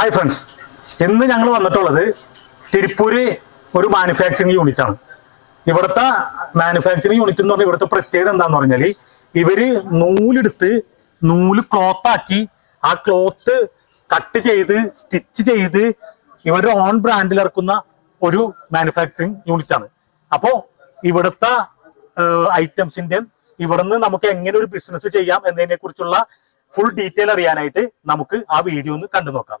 Hi friends ഇന്ന് ഞങ്ങൾ വന്നിട്ടുള്ളത് തിരുപ്പൂര് ഒരു മാനുഫാക്ചറിങ് യൂണിറ്റ് ആണ്. ഇവിടുത്തെ മാനുഫാക്ചറിങ് യൂണിറ്റ് എന്ന് പറഞ്ഞാൽ ഇവിടുത്തെ പ്രത്യേകത എന്താന്ന് പറഞ്ഞാൽ ഇവർ നൂലെടുത്ത് നൂൽ ക്ലോത്ത് ആക്കി ആ ക്ലോത്ത് കട്ട് ചെയ്ത് സ്റ്റിച്ച് ചെയ്ത് ഇവരുടെ ഓൺ ബ്രാൻഡിൽ ഇറക്കുന്ന ഒരു മാനുഫാക്ചറിങ് യൂണിറ്റ് ആണ്. അപ്പോ ഇവിടുത്തെ ഐറ്റംസിന്റെ ഇവിടുന്ന് നമുക്ക് എങ്ങനെ ഒരു ബിസിനസ് ചെയ്യാം എന്നതിനെ കുറിച്ചുള്ള ഫുൾ ഡീറ്റെയിൽ അറിയാനായിട്ട് നമുക്ക് ആ വീഡിയോ ഒന്ന് കണ്ടു നോക്കാം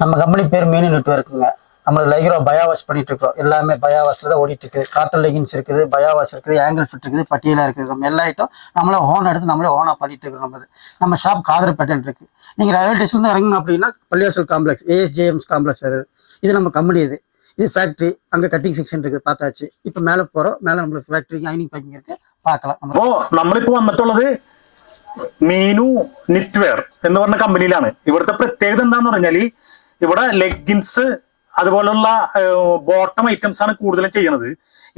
நம்ம கம்பெனி பேர் மீனு நெட்ஒர்க்குங்க நம்ம லைக்ரோ பயாவாஸ் பண்ணிட்டு இருக்கோம். எல்லாமே பயாவாஸில் தான் ஓடிட்டு இருக்குது காட்டன் லெகின்ஸ் இருக்குது பயாவாஸ் இருக்குது ஆங்கிள் ஃபிட் இருக்குது பட்டியலாக இருக்குது. நம்ம எல்லா ஐட்டம் நம்மளே ஓன் எடுத்து நம்மளே ஓனாக பண்ணிட்டு இருக்கிறோம் நம்மது நம்ம ஷாப் காதர்பேட்டையில் இருக்குது நீங்கள் ரயில்வே ஸ்டேஷன் இறங்கணும் அப்படின்னா பள்ளியாசல் காம்ப்ளெக்ஸ் ஏஎஸ்ஜேஎம்ஸ் காம்ப்ளெக்ஸ் வருது இது நம்ம கம்பெனி இது. இது ஃபேக்ட்ரி அங்கே கட்டிங் செக்ஷன் இருக்குது பார்த்தாச்சு. இப்போ மேலே போகிறோம் மேலே நம்மளுக்கு ஃபேக்ட்ரி ஐனிங் பேக்கிங் இருக்குது பார்க்கலாம். நம்ம இப்போ வந்துட்டுள்ளது മീനു നിറ്റ്വെയർ എന്ന് പറഞ്ഞ കമ്പനിയിലാണ്. ഇവിടുത്തെ പ്രത്യേകത എന്താന്ന് പറഞ്ഞാൽ ഇവിടെ ലെഗിൻസ് അതുപോലുള്ള ബോട്ടം ഐറ്റംസ് ആണ് കൂടുതലും ചെയ്യണത്.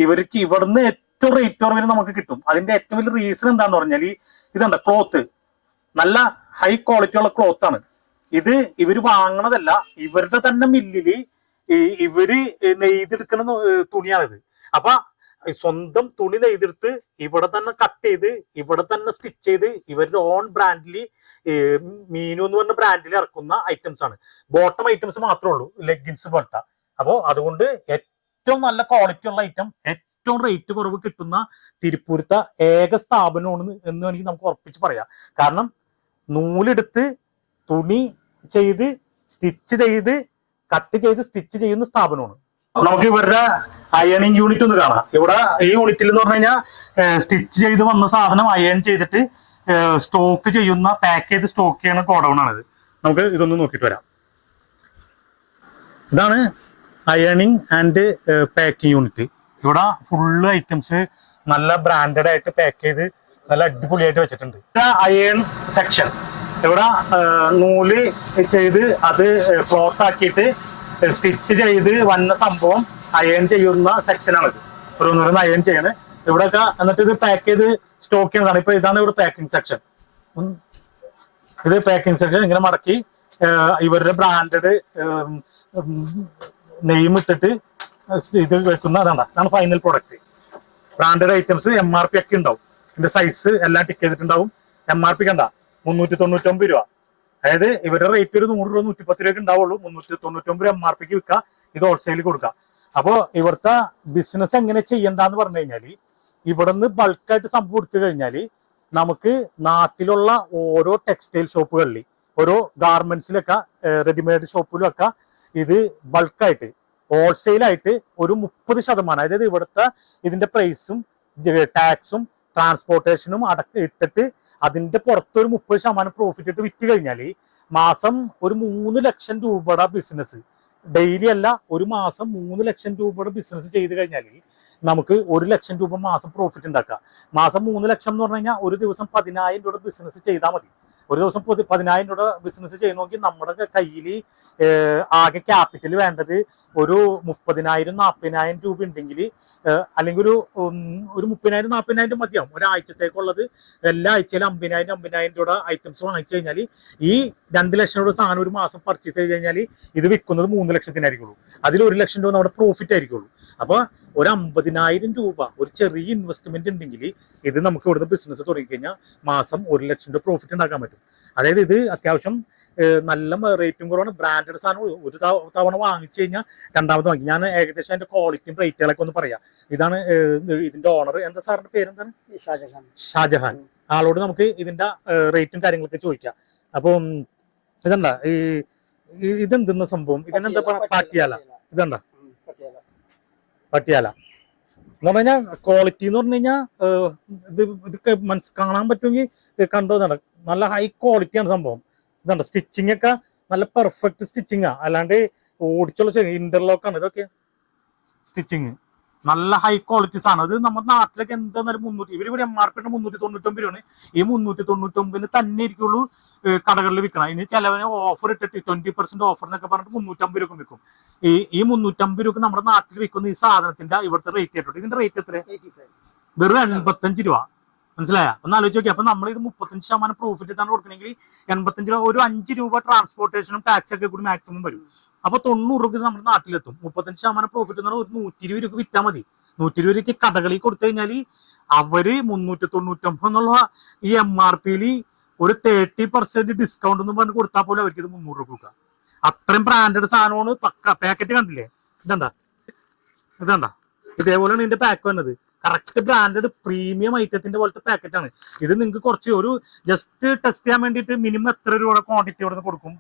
ഇവർക്ക് ഇവിടുന്ന് ഏറ്റവും റേറ്റ് കുറവിൽ നമുക്ക് കിട്ടും. അതിന്റെ ഏറ്റവും വലിയ റീസൺ എന്താന്ന് പറഞ്ഞാൽ ഇതെന്താ? ക്ലോത്ത് നല്ല ഹൈ ക്വാളിറ്റി ഉള്ള ക്ലോത്ത് ആണ്. ഇത് ഇവർ വാങ്ങണതല്ല ഇവരുടെ തന്നെ മില്ലിൽ ഇവർ നെയ്തെടുക്കുന്ന തുണിയാണിത്. അപ്പൊ സ്വന്തം തുണി നെയ്തെടുത്ത് ഇവിടെ തന്നെ കട്ട് ചെയ്ത് ഇവിടെ തന്നെ സ്റ്റിച്ച് ചെയ്ത് ഇവരുടെ ഓൺ ബ്രാൻഡിൽ മീനു എന്ന് പറഞ്ഞ ബ്രാൻഡിൽ ഇറക്കുന്ന ഐറ്റംസ് ആണ്. ബോട്ടം ഐറ്റംസ് മാത്രമേ ഉള്ളൂ ലെഗിൻസ് പോലത്തെ. അപ്പോ അതുകൊണ്ട് ഏറ്റവും നല്ല ക്വാളിറ്റി ഉള്ള ഐറ്റം ഏറ്റവും റേറ്റ് കുറവ് കിട്ടുന്ന തിരുപ്പൂരത്തെ ഏക സ്ഥാപനമാണ് എന്ന് വേണമെങ്കിൽ നമുക്ക് ഉറപ്പിച്ച് പറയാം. കാരണം നൂലെടുത്ത് തുണി ചെയ്ത് സ്റ്റിച്ച് ചെയ്ത് കട്ട് ചെയ്ത് സ്റ്റിച്ച് ചെയ്യുന്ന സ്ഥാപനമാണ്. നമുക്ക് ഇവരുടെ അയണിങ് യൂണിറ്റ് ഒന്ന് കാണാം. ഇവിടെ ഈ യൂണിറ്റിൽ എന്ന് പറഞ്ഞു കഴിഞ്ഞാൽ സ്റ്റിച്ച് ചെയ്ത് വന്ന സാധനം അയൺ ചെയ്തിട്ട് സ്റ്റോക്ക് ചെയ്യുന്ന പാക്ക് ചെയ്ത് സ്റ്റോക്ക് ചെയ്യുന്ന ഗോഡൗൺ ആണിത്. നമുക്ക് ഇതൊന്ന് നോക്കിയിട്ട് വരാം. ഇതാണ് അയണിങ് ആൻഡ് പാക്കിംഗ് യൂണിറ്റ് ഇവിടെ ഫുള്ള് ഐറ്റംസ് നല്ല ബ്രാൻഡഡ് ആയിട്ട് പാക്ക് ചെയ്ത് നല്ല അടിപൊളിയായിട്ട് വെച്ചിട്ടുണ്ട്. അയൺ സെക്ഷൻ ഇവിടെ നൂൽ ചെയ്ത് അത് ക്ലോത്ത് ആക്കിയിട്ട് സ്റ്റിച്ച് ചെയ്ത് വന്ന സംഭവം അയൺ ചെയ്യുന്ന സെക്ഷനാണിത് ഓരോന്നോരോന്ന് അയൺ ചെയ്യണ്. ഇവിടെയൊക്കെ എന്നിട്ട് ഇത് പാക്ക് ചെയ്ത് സ്റ്റോക്ക് ചെയ്യുന്നതാണ്. ഇപ്പൊ ഇതാണ് ഇവിടെ പാക്കിംഗ് സെക്ഷൻ ഇത് പാക്കിംഗ് സെക്ഷൻ ഇങ്ങനെ മടക്കി ഇവരുടെ ബ്രാൻഡഡ് നെയിം ഇട്ടിട്ട് ഇത് വെക്കുന്ന അതാണ്. അതാണ് final product branded items M R P ഒക്കെ ഉണ്ടാവും. ഇതിന്റെ സൈസ് എല്ലാം ടിക്ക് ചെയ്തിട്ടുണ്ടാവും. എം ആർ പി കണ്ട മുന്നൂറ്റി തൊണ്ണൂറ്റൊമ്പത് രൂപ. അതായത് ഇവരുടെ റേറ്റ് ഒരു നൂറ് രൂപ നൂറ്റിപ്പത്ത് രൂപയ്ക്ക് ഉണ്ടാവുള്ളൂ. മുന്നൂറ്റി തൊണ്ണൂറ്റൊമ്പത് എം ആർ പിക്ക് വിൽക്കുക. ഇത് ഹോൾസെയിൽ കൊടുക്കാം അപ്പോ ഇവിടുത്തെ ബിസിനസ് എങ്ങനെ ചെയ്യണ്ടെന്ന് പറഞ്ഞു കഴിഞ്ഞാൽ ഇവിടുന്ന് ബൾക്കായിട്ട് സംഭവം എടുത്തു കഴിഞ്ഞാൽ നമുക്ക് നാട്ടിലുള്ള ഓരോ ടെക്സ്റ്റൈൽ ഷോപ്പുകളിൽ ഓരോ ഗാർമെന്റ്സിലൊക്കെ റെഡിമെയ്ഡ് ഷോപ്പിലൊക്കെ ഇത് ബൾക്കായിട്ട് ഹോൾസെയിലായിട്ട് ഒരു മുപ്പത് ശതമാനം അതായത് ഇവിടുത്തെ ഇതിന്റെ പ്രൈസും ടാക്സും ട്രാൻസ്പോർട്ടേഷനും അടക്കം ഇട്ടിട്ട് അതിന്റെ പുറത്ത് ഒരു മുപ്പത് ശതമാനം പ്രോഫിറ്റ് ഇട്ട് വിറ്റ് കഴിഞ്ഞാൽ മാസം ഒരു മൂന്ന് ലക്ഷം രൂപയുടെ ബിസിനസ് ഡെയിലി അല്ല ഒരു മാസം മൂന്ന് ലക്ഷം രൂപയുടെ ബിസിനസ് ചെയ്ത് കഴിഞ്ഞാൽ നമുക്ക് ഒരു ലക്ഷം രൂപ മാസം പ്രോഫിറ്റ് ഉണ്ടാക്കാം മാസം മൂന്ന് ലക്ഷം എന്ന് പറഞ്ഞു കഴിഞ്ഞാൽ ഒരു ദിവസം പതിനായിരം രൂപയുടെ ബിസിനസ് ചെയ്താൽ മതി. ഒരു ദിവസം പതി- പതിനായിരം രൂപ ബിസിനസ് ചെയ്യണമെങ്കിൽ നമ്മുടെ കയ്യിൽ ആകെ ക്യാപിറ്റൽ വേണ്ടത് ഒരു മുപ്പതിനായിരം നാൽപ്പതിനായിരം രൂപ ഉണ്ടെങ്കിൽ അല്ലെങ്കിൽ ഒരു ഒരു മുപ്പതിനായിരം നാൽപ്പതിനായിരം മതിയാവും. ഒരാഴ്ചത്തേക്കുള്ളത് എല്ലാ ആഴ്ചയിലും അമ്പതിനായിരം അമ്പതിനായിരം രൂപ ഐറ്റംസ് വാങ്ങിച്ചു കഴിഞ്ഞാൽ ഈ രണ്ട് ലക്ഷം രൂപ സാധനം ഒരു മാസം പർച്ചേസ് ചെയ്ത് കഴിഞ്ഞാൽ ഇത് വിൽക്കുന്നത് മൂന്ന് ലക്ഷത്തിനായിരിക്കുള്ളൂ. അതിൽ ഒരു ലക്ഷം രൂപ നമ്മുടെ പ്രോഫിറ്റ് ആയിരിക്കുള്ളൂ. അപ്പോൾ ഒരു അമ്പതിനായിരം രൂപ ഒരു ചെറിയ ഇൻവെസ്റ്റ്മെന്റ് ഉണ്ടെങ്കിൽ ഇത് നമുക്ക് ഇവിടുന്ന് ബിസിനസ് തുടങ്ങി കഴിഞ്ഞാൽ മാസം ഒരു ലക്ഷം രൂപ പ്രോഫിറ്റ് ഉണ്ടാക്കാൻ പറ്റും. അതായത് ഇത് അത്യാവശ്യം നല്ല റേറ്റും കുറവാണ്. ബ്രാൻഡഡ് സാധനം ഒരു തവണ വാങ്ങിച്ചു കഴിഞ്ഞാൽ രണ്ടാമത് വാങ്ങി. ഞാൻ ഏകദേശം അതിന്റെ ക്വാളിറ്റിയും റേറ്റുകളൊക്കെ ഒന്ന് പറയാം. ഇതാണ് ഇതിന്റെ ഓണർ എന്താ സാറിന്റെ പേരെന്താണ്? ഷാജഹാൻ. ഷാജഹാൻ. ആളോട് നമുക്ക് ഇതിന്റെ റേറ്റും കാര്യങ്ങളൊക്കെ ചോദിക്കാം. അപ്പം ഇതണ്ട ഈ ഇതെന്തെന്ന സംഭവം? ഇതെന്താ പാട്ടിയാല ഇതണ്ട പട്ടിയാല? എന്ന് പറഞ്ഞു കഴിഞ്ഞാൽ ക്വാളിറ്റി എന്ന് പറഞ്ഞു കഴിഞ്ഞാൽ ഇത് ഇതൊക്കെ മനസ്സ് കാണാൻ പറ്റുമെങ്കിൽ കണ്ടോ? നല്ല ഹൈ ക്വാളിറ്റിയാണ് സംഭവം. ഇതുണ്ട്. സ്റ്റിച്ചിങ് ഒക്കെ നല്ല പെർഫെക്റ്റ് സ്റ്റിച്ചിങ് അല്ലാണ്ട് ഓടിച്ചുള്ള ഇന്റർലോക്ക് ആണ്. ഇതൊക്കെ സ്റ്റിച്ചിങ് നല്ല ഹൈ ക്വാളിറ്റി സാധനം. അത് നമ്മുടെ നാട്ടിലൊക്കെ എന്തായാലും മുന്നൂറ്റി ഇവർ ഇവിടെ എം ആർ പി മുന്നൂറ്റി തൊണ്ണൂറ്റൊമ്പത് രൂപയാണ്. ഈ മുന്നൂറ്റി തൊണ്ണൂറ്റൊമ്പതിന് തന്നെ ഇരിക്കുള്ളൂ കടകളിൽ വിൽക്കണം ഇനി ചിലവന് ഓഫർ ഇട്ടിട്ട് ട്വന്റി പെർസെന്റ് ഓഫർ എന്നൊക്കെ പറഞ്ഞിട്ട് മുന്നൂറ്റമ്പത് രൂപ വിൽക്കും. ഈ ഈ മുന്നൂറ്റമ്പത് രൂപ നമ്മുടെ നാട്ടിൽ വിൽക്കുന്ന ഈ സാധനത്തിന്റെ ഇവിടുത്തെ റേറ്റ് ആയിട്ടുണ്ട് ഇതിന്റെ റേറ്റ് എത്ര വെറും എൺപത്തഞ്ച് രൂപ. മനസ്സിലായ? ഒന്ന് ആലോചിച്ച് നോക്കി അപ്പൊ നമ്മൾ ഇത് മുപ്പത്തഞ്ച് ശതമാനം പ്രോഫിറ്റ് ഇട്ടാണ് കൊടുക്കണമെങ്കിൽ എൺപത്തഞ്ച് രൂപ ഒരു അഞ്ച് രൂപ ട്രാൻസ്പോർട്ടേഷനും ടാക്സ് ഒക്കെ കൂടി മാക്സിമം വരും. അപ്പൊ തൊണ്ണൂറ് രൂപ നമ്മുടെ നാട്ടിലെത്തും. മുപ്പത്തഞ്ച് ശതമാനം പ്രോഫിറ്റ് എന്ന് പറഞ്ഞാൽ ഒരു നൂറ്റി ഇരുപത് രൂപ വിറ്റാൽ മതി. നൂറ്റി ഇരുപത് രൂപയ്ക്ക് കടകളിൽ കൊടുത്തു കഴിഞ്ഞാൽ അവർ മുന്നൂറ്റി തൊണ്ണൂറ്റൊമ്പത് എന്നുള്ള ഈ എം ആർ പിയിൽ ഒരു തേർട്ടി പെർസെന്റ് ഡിസ്കൗണ്ട് എന്ന് പറഞ്ഞ് കൊടുത്താൽ പോലും അവർക്ക് ഇത് മുന്നൂറ് രൂപ കൊടുക്കാം. അത്രയും ബ്രാൻഡഡ് സാധനമാണ് പക്ക പാക്കറ്റ് കണ്ടില്ലേ? ഇതണ്ട ഇതണ്ട ഇതേപോലെയാണ് ഇതിന്റെ പാക്ക് വന്നത്. കറക്റ്റ് ബ്രാൻഡഡ് പ്രീമിയം ഐറ്റത്തിന്റെ പോലത്തെ പാക്കറ്റ് ആണ്. ഇത് നിങ്ങൾക്ക് കുറച്ച് ഒരു ജസ്റ്റ് ടെസ്റ്റ് ചെയ്യാൻ വേണ്ടിട്ട് മിനിമം എത്ര രൂപയുടെ ക്വാണ്ടിറ്റി ഇവിടെ നിന്ന് കൊടുക്കും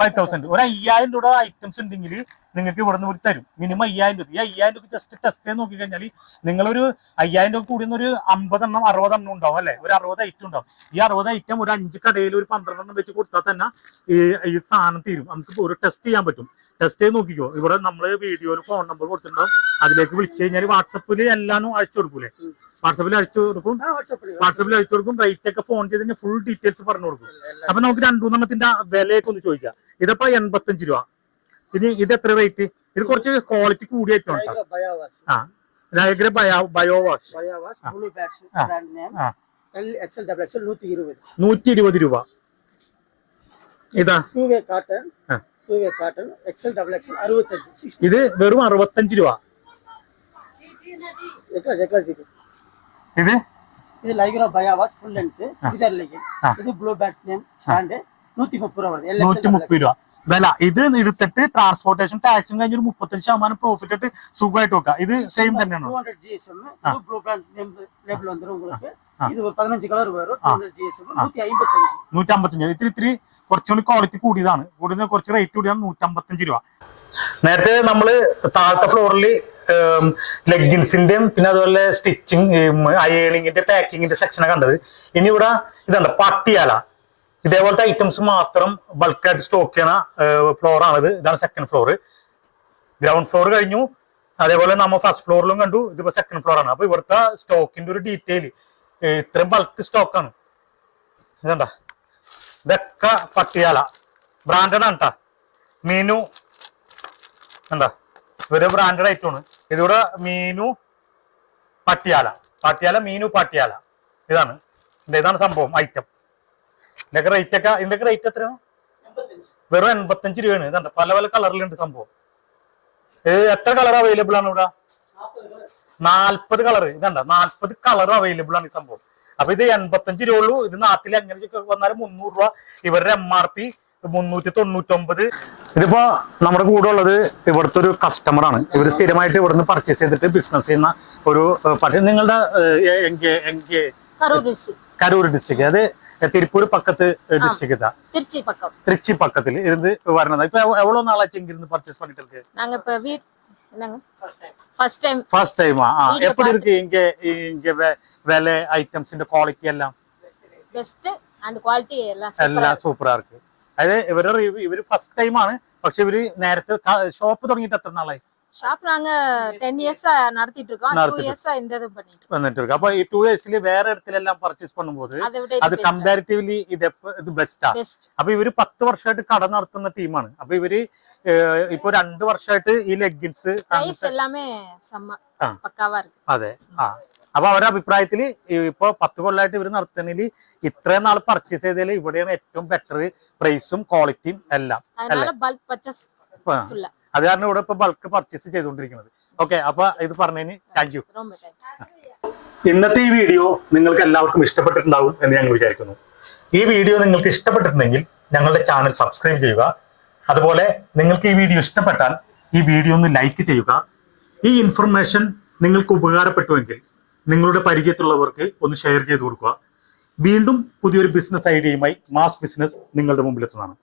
ഫൈവ് തൗസൻഡ് ഒരു അയ്യായിരം രൂപ ഐറ്റംസ് ഉണ്ടെങ്കിൽ നിങ്ങൾക്ക് ഇവിടെ നിന്ന് തരും. മിനിമം അയ്യായിരം രൂപ. ഈ അയ്യായിരം രൂപ ജസ്റ്റ് ടെസ്റ്റ് ചെയ്ത് നോക്കി കഴിഞ്ഞാൽ നിങ്ങളൊരു അയ്യായിരം രൂപ കൂടി ഒരു അമ്പതെണ്ണം അറുപതെണ്ണം ഉണ്ടാവും അല്ലെ? ഒരു അറുപത് ഐറ്റം ഉണ്ടാവും. ഈ അറുപത് ഐറ്റം ഒരു അഞ്ച് കടയിൽ ഒരു പന്ത്രണ്ടെണ്ണം വെച്ച് കൊടുത്താൽ തന്നെ ഈ സാധനം തീരും. നമുക്ക് ഒരു ടെസ്റ്റ് ചെയ്യാൻ പറ്റും. ടെസ്റ്റ് ചെയ്ത് നോക്കിക്കോ. ഇവിടെ നമ്മൾ വീഡിയോയിൽ ഫോൺ നമ്പർ കൊടുത്തിട്ടുണ്ടാവും അതിലേക്ക് വിളിച്ചു കഴിഞ്ഞാൽ വാട്സപ്പിൽ എല്ലാം അയച്ചു കൊടുക്കൂലേ? വാട്സപ്പിൽ അയച്ചു കൊടുക്കും. വാട്സപ്പിൽ അയച്ചു കൊടുക്കും. റേറ്റ് ഒക്കെ ഫോൺ ചെയ്ത് കഴിഞ്ഞാൽ ഫുൾ ഡീറ്റെയിൽസ് പറഞ്ഞു കൊടുക്കും. അപ്പൊ നമുക്ക് രണ്ടുമൂന്നെണ്ണത്തിന്റെ വിലയൊക്കെ ഒന്ന് ചോദിക്കാം. ഇതിപ്പോ എൺപത്തഞ്ച് രൂപ. ഇനി ഇത് എത്ര റേറ്റ് ഇത് കുറച്ച് ക്വാളിറ്റി കൂടിയ ഐറ്റം ആണ് ആ. Bio bio wash. നൂറ്റി ഇരുപത്. രൂപ. ഇതാ. ആ. ഇത് വെറും അറുപത്തഞ്ച് രൂപ ഇത് இது Lycra பயாவாஸ் full length churidar legging ஆ. இது ப்ளூ பேட் நேம் ஸ்டாண்ட் நூத்தி முப்பது ரூபா வருது നൂറ്റി മുപ്പത് രൂപ വില ഇത് എടുത്തിട്ട് ട്രാൻസ്പോർട്ടേഷൻ ടാക്സും കഴിഞ്ഞ് ഒരു മുപ്പത്തഞ്ച് ശതമാനം പ്രോഫിറ്റ് ഇട്ട് സുഖമായിട്ട് വെക്കാം ഇത് സെയിം തന്നെയാണ് டூ ஹண்ட்ரட் ஜிஎஸ்எம் ஆ. இது ப்ளூ பிராண்ட் நேம் லேபிள் வந்துரும் உங்களுக்கு ஆ. இது ஒரு பதினஞ்சு கலர் வரும் டூ ஆ. ஹண்ட்ரட் ஜிஎஸ்எம் ஆ. நூத்தி ஐம்பத்தஞ்சு നൂറ്റി അമ്പത്തഞ്ച് ഇത്തിരി ഇത്തിരി കുറച്ചുകൂടി ക്വാളിറ്റി കൂടിയതാണ്. കൂടുതൽ കുറച്ച് റേറ്റ് കൂടിയാണ് നൂറ്റി അമ്പത്തഞ്ച് രൂപ. നേരത്തെ നമ്മൾ താഴത്തെ ഫ്ലോറിൽ ലെഗിൻസിന്റെയും പിന്നെ അതുപോലെ സ്റ്റിച്ചിങ് അയേണിങ്ങിന്റെ പാക്കിങ്ങിന്റെ സെക്ഷനാണ് കണ്ടത്. ഇനി ഇവിടെ ഇതുണ്ട് പട്ടിയാല. ഇതേപോലത്തെ ഐറ്റംസ് മാത്രം ബൾക്കായിട്ട് സ്റ്റോക്ക് ചെയ്യണ ഫ്ലോർ ആണിത്. ഇതാണ് സെക്കൻഡ് ഫ്ലോർ ഗ്രൗണ്ട് ഫ്ലോർ കഴിഞ്ഞു. അതേപോലെ നമ്മൾ ഫസ്റ്റ് ഫ്ലോറിലും കണ്ടു. ഇതിപ്പോ സെക്കൻഡ് ഫ്ലോർ ആണ്. അപ്പൊ ഇവിടുത്തെ സ്റ്റോക്കിന്റെ ഒരു ഡീറ്റെയിൽ ഇത്രയും ബൾക്ക് സ്റ്റോക്കാണ് ഇതണ്ട? ഇതൊക്കെ പട്ടിയാല. ബ്രാൻഡഡ് ആണ് കേട്ടോ മീനു എന്താ ഇവർ ബ്രാൻഡഡ് ഐറ്റമാണ് ഇതിവിടെ മീനു പട്ടിയാല. പട്ടിയാല മീനു പട്ടിയാല. ഇതാണ്. ഇത് ഇതാണ് സംഭവം ഐറ്റം ഇതിന്റെ റേറ്റ് ഒക്കെ ഇതിന്റെ റേറ്റ് എത്രയാണ് വെറും എൺപത്തഞ്ച് രൂപയാണ്. ഇതുണ്ട് പല പല കളറിലുണ്ട് സംഭവം. ഇത് എത്ര കളർ അവൈലബിൾ ആണ് ഇവിടെ? നാൽപ്പത് കളർ ഇതണ്ട നാൽപ്പത് കളർ അവൈലബിൾ ആണ് ഈ സംഭവം. അപ്പൊ ഇത് എൺപത്തഞ്ച് രൂപ ഉള്ളൂ ഇത് നാട്ടിൽ എങ്ങനെ വന്നാലും മുന്നൂറ് രൂപ ഇവരുടെ എം ആർ പി മുന്നൂറ്റി തൊണ്ണൂറ്റൊമ്പത് ഇതിപ്പോ നമ്മുടെ കൂടെ ഉള്ളത് ഇവിടുത്തെ ഒരു കസ്റ്റമർ ആണ് ഇവർ സ്ഥിരമായിട്ട് ഇവിടുന്ന് പർച്ചേസ് ചെയ്തിട്ട് ബിസിനസ് ചെയ്യുന്ന ഒരു ഏഹ്, പക്ഷേ നിങ്ങളുടെ ഏഹ്, എങ്കെ- എങ്കെ கரூர் டிஸ்ட்ரிக்ட் കരൂർ ഡിസ്ട്രിക്ട് അത് തിരുപ്പൂർ പക്കത്ത് ഡിസ്ട്രിക്ട് ഇതാ திருச்சி பக்கம் திருச்சி பக்கத்துல இருந்து வரணதா இப்ப எவ்வ- எவ்வளவு நாளாச்சு இங்க இருந்து பர்ச்சேஸ் பண்ணிட்டு இருக்கு நாங்க இப்ப வீட் என்னங்க ஃபர்ஸ்ட் ആ எப்படி இருக்கு இங்க இங்க விலை ഐറ്റംസിന്റെ ക്വാളിറ്റി എല്ലാം? ബെസ്റ്റ് ആൻഡ് ക്വാളിറ്റി എല്ലാം എല്ലാം സൂപ്പറാ ഇருக்கு അതായത് ഇവരുടെ റിവ്യൂ ഇവർ ഫസ്റ്റ് ടൈം ആണ്. പക്ഷെ ഇവർ നേരത്തെ ഷോപ്പ് തുടങ്ങിയിട്ട് എത്ര നാളായി? ஷாப் நாங்க டென் இயர்ஸா நடத்திட்டு இருக்கோம் டூ இயர்ஸா இந்த இது பண்ணிட்டு ഈ இருக்கோம் அப்ப വേറെ இயர்ஸ்ல പർച്ചേസ് இடத்துல അത് കമ്പാരിറ്റീവ്ലി ഇത് ഇത് ബെസ്റ്റാ അപ്പൊ ഇവർ പത്ത് വർഷമായിട്ട് കട നടത്തുന്ന ടീമാണ് അപ്പൊ ഇവർ ഏഹ്, ഇപ്പൊ രണ്ട് വർഷമായിട്ട് ഈ ലെഗിൻസ് பிரைஸ் எல்லாமே செம்ம ஆ. பக்காவா இருக்கு അതെ ആ അപ്പൊ അവരുടെ അഭിപ്രായത്തിൽ ഇപ്പൊ പത്ത് കൊല്ലമായിട്ട് ഇവർ നടത്തുന്നതിൽ ഇത്രയും നാൾ പർച്ചേസ് ചെയ്തതിൽ ഇവിടെയാണ് ഏറ്റവും ബെറ്റർ പ്രൈസും ക്വാളിറ്റിയും എല്ലാം அதனால பல்க் பர்ச்சேஸ் ഇപ്പൊ ஃபுல்லா അത് കാരണം ഇവിടെ ഇപ്പൊ ബൾക്ക് പർച്ചേസ് ചെയ്തുകൊണ്ടിരിക്കുന്നത് ഓക്കെ അപ്പൊ ഇത് പറഞ്ഞതിന് താങ്ക് യു ரொம்ப தேங்க்ஸ் ഇന്നത്തെ ഈ വീഡിയോ നിങ്ങൾക്ക് എല്ലാവർക്കും ഇഷ്ടപ്പെട്ടിട്ടുണ്ടാവും എന്ന് ഞങ്ങൾ വിചാരിക്കുന്നു ഈ വീഡിയോ നിങ്ങൾക്ക് ഇഷ്ടപ്പെട്ടിട്ടുണ്ടെങ്കിൽ ഞങ്ങളുടെ ചാനൽ സബ്സ്ക്രൈബ് ചെയ്യുക അതുപോലെ നിങ്ങൾക്ക് ഈ വീഡിയോ ഇഷ്ടപ്പെട്ടാൽ ഈ വീഡിയോ ഒന്ന് ലൈക്ക് ചെയ്യുക. ഈ ഇൻഫർമേഷൻ നിങ്ങൾക്ക് ഉപകാരപ്പെട്ടുവെങ്കിൽ നിങ്ങളുടെ പരിചയത്തിലുള്ളവർക്ക് ഒന്ന് ഷെയർ ചെയ്ത് കൊടുക്കുക. വീണ്ടും പുതിയൊരു ബിസിനസ് ഐഡിയയുമായി മാസ് ബിസിനസ് നിങ്ങളുടെ മുമ്പിലെത്തുന്നതാണ്.